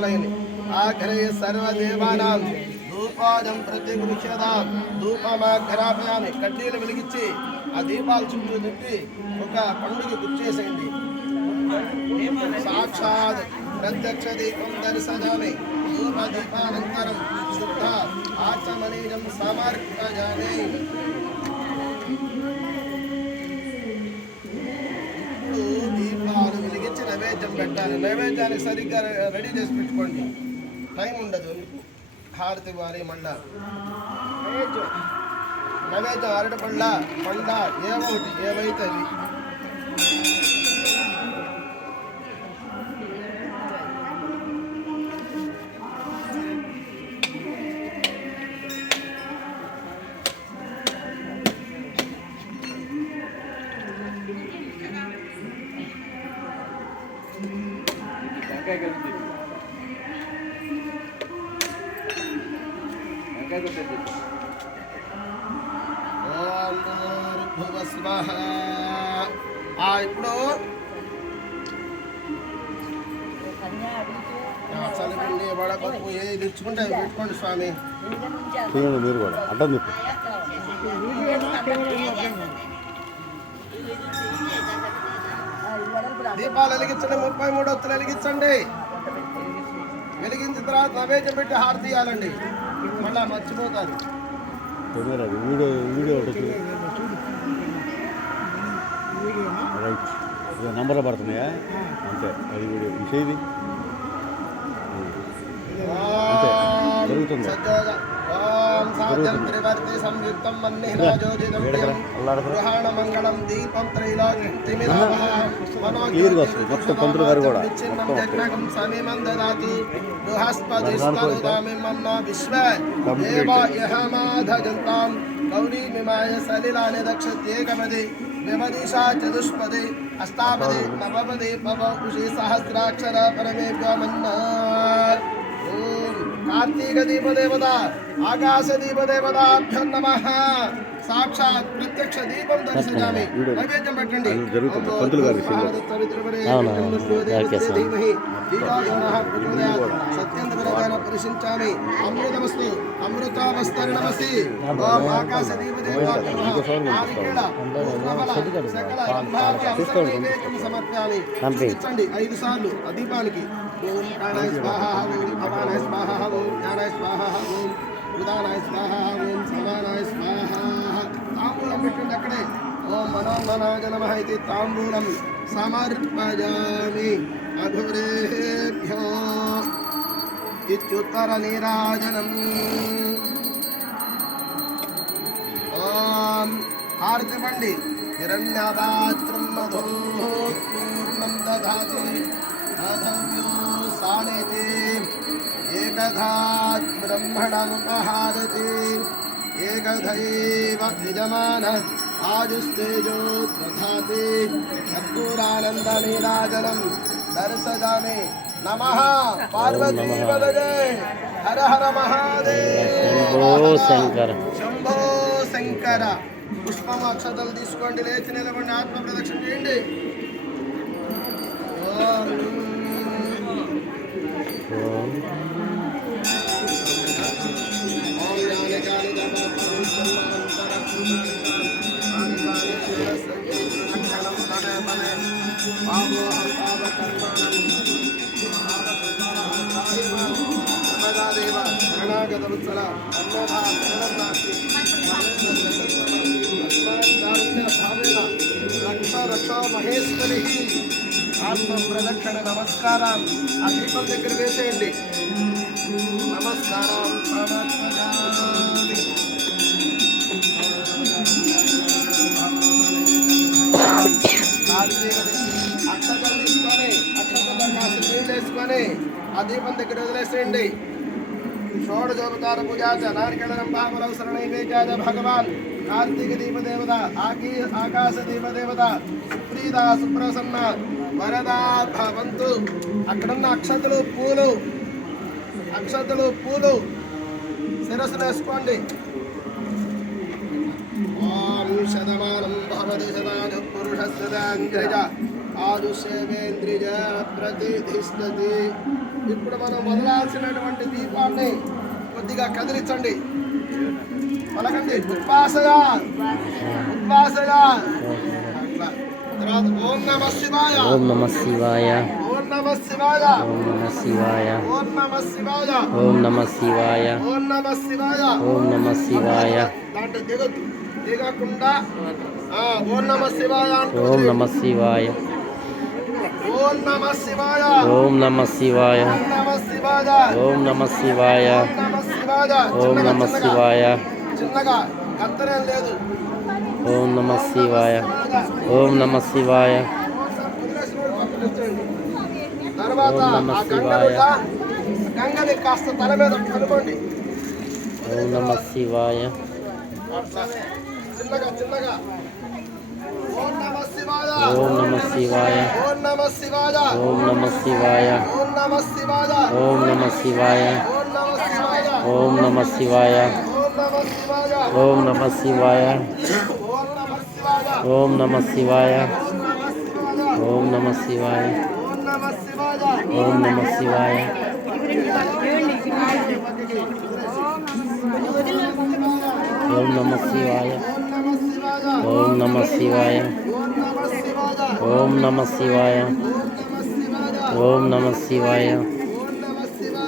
దీపాలయని ఆగ్రహ సర్వదేవానాం ధూపాజం ప్రతిగృహ్యదాం ధూపమాగ్రాపయామి. కడ్డీలు వెలిగించి ఆ దీపాల చుట్టూ తిప్పి ఒక పండుగ గుర్చేసేయండి. సాక్షాత్ ప్రత్యక్ష దీపం దర్శయామి. ధూప దీపానంతరం శుద్ధ ఆచమనీయం సమర్పయామి. ఇప్పుడు దీపాలు వెలిగించి నైవేద్యం పెట్టాలి. నైవేద్యానికి సరిగ్గా రెడీ చేసి పెట్టుకోండి, టైం ఉండదు. హారతి వారి మండ నైవేద్యం అరటి పండ్ల ఏవైతే అవి ఇప్పుడు చలిపిండి వడపప్పు ఏది తెచ్చుకుంటే అవి పెట్టుకోండి స్వామి. మీరు కూడా అడ్డం చెప్పు. దీపాలు వెలిగించండి, 33 ఒత్తులు వెలిగించండి. వెలిగించిన తర్వాత నైవేద్యం పెట్టి హారతి ఇవ్వాలండి, మళ్ళా మర్చిపోతారు. వీడియో రైట్, నంబర్లో పడుతున్నాయా? అంతే, అది వీడియో చేయి జరుగుతుంది. మొత్తం పంతులు గారు కూడా गौरी मिमाय सलिलाने दक्षत्येकपदे व्यवदिशा चतुष्पदे अष्टापदे नवपदे पव उषे सहस्राक्षर परमेभ्यो मन्नात्। ओम कार्तिक दीप देवता आकाश दीप देवताभ्यो नमः। साक्षात् प्रत्यक्ष दीपं दर्शयामि। नैवेद्యం పెట్టండి. పంతులు గారు సత్యంద్రవరదాన పరిశించామి. అమృతమస్తు అమృతావస్తరణమసి. ఓం ఆకాశ దీప దేవతాభ్యో సమర్పయామి. చూపించండి 5 సార్లు ఆ దీపానికి. ఓం ప్రాణాయ స్వాహ, ఓం అపానాయ స్వాహ, ఓం జ్ఞానాయ స్వాహ, ఓం ఉదానాయ స్వాహ, ఓం సమానాయ స్వాహ. తాంబూలం పెట్టండి అక్కడే. ఓం మనోమనాయ నమః ఇది తాంబూలం సమర్పయామి. అఘోరేభ్యో ఇత్యుత్తర నీరాజనం. ఓం హారతి పండి. హిరణ్యపాత్రం మధోపూర్ణం దధాతి అధవ్యో సానేతి ఏకధాత్ బ్రహ్మణముపహారతి ఏకధైవ యజమాన ఆజుస్తేజో దధాతి కర్పూరానంద నీరాజనం దర్శయామి. నమః పార్వతీపదగే హర హర మహాదేవ శంభో శంకర. పుష్పం అక్షతలు తీసుకోండి, లేచి నిలబడి ఆత్మ ప్రదక్షిణ చేయండి. మహేశ్వరి ఆత్మ ప్రదక్షిణ నమస్కారం ఆ దీపం దగ్గర వేసేయండి. నమస్కారం సమర్పయామి. అక్షతలు తీసుకొని అక్షతల్లో కాస్త నీళ్ళు వేసుకొని ఆ దీపం దగ్గర వదిలేసేయండి. షోడశోపచార పూజాచ నారికేళం పాపలవసర నైవేద్యాచ భగవాన్ కార్తీక దీపదేవత ఆకాశ దీపదేవత సుప్రీత సుప్రసన్న వరదా భవంతు. అక్కడున్న అక్షతలు పూలు శిరస్సును వేసుకోండి. ఓం శతమానం భవతి శతాజ పురుషస్య ఆయుష్యేంద్రియ ప్రతిష్టతి ఇప్పుడు మనం వదలాల్సినటువంటి దీపాన్ని కొద్దిగా కదిలించండి. పలకండి ఉద్వాసగా ఉద్వాసగా. అట్లా. తర్వాత ఓం నమ శివాయ, ఓం నమ శివాయ, ఓం నమ శివాయ, ఓం నమ శివాయ, ఓం నమ శివాయ, ఓం నమ శివాయ, ఓం నమ శివాయ, ఓం నమ శివాయ, దాంట్లో దిగొద్దు, దిగకుండా ఓం నమ శివాయ అంటూ ఓం నమ శివాయ, ఓం నమ శివాయ, ఓం నమ శివాయ, ఓం నమ శివాయ, ఓం నమ శివాయ, ఓం నమ శివాయ. ఓం నమ శివాయ, చిన్నగా కత్తరేం లేదు. ఓం నమ శివాయ, ఓం నమ శివాయ, తర్వాత ఓం నమ ఆ శివాయ. గంగని కాస్త తల మీద కనుకోండి. ఓం నమ శివాయ, అట్లా. చిన్నగా చిన్నగా ఓం నమ శివాయ, ఓం నమ శివాయ, ఓం నమ శివాయ, ఓం నమ శివాయ, ఓం నమ శివాయ, ఓం నమ శివాయ, ఓం నమ శివాయ, ఓం నమ శివాయ, ఓం నమ శివాయ, ఓం నమ శివాయ, ఓం నమ శివాయ, ఓం నమ శివాయ, ఓం నమ శివాయ, ఓం నమ శివాయ, ఓం నమ శివాయ, ఓం నమ శివాయ, ఓం నమ శివాయ,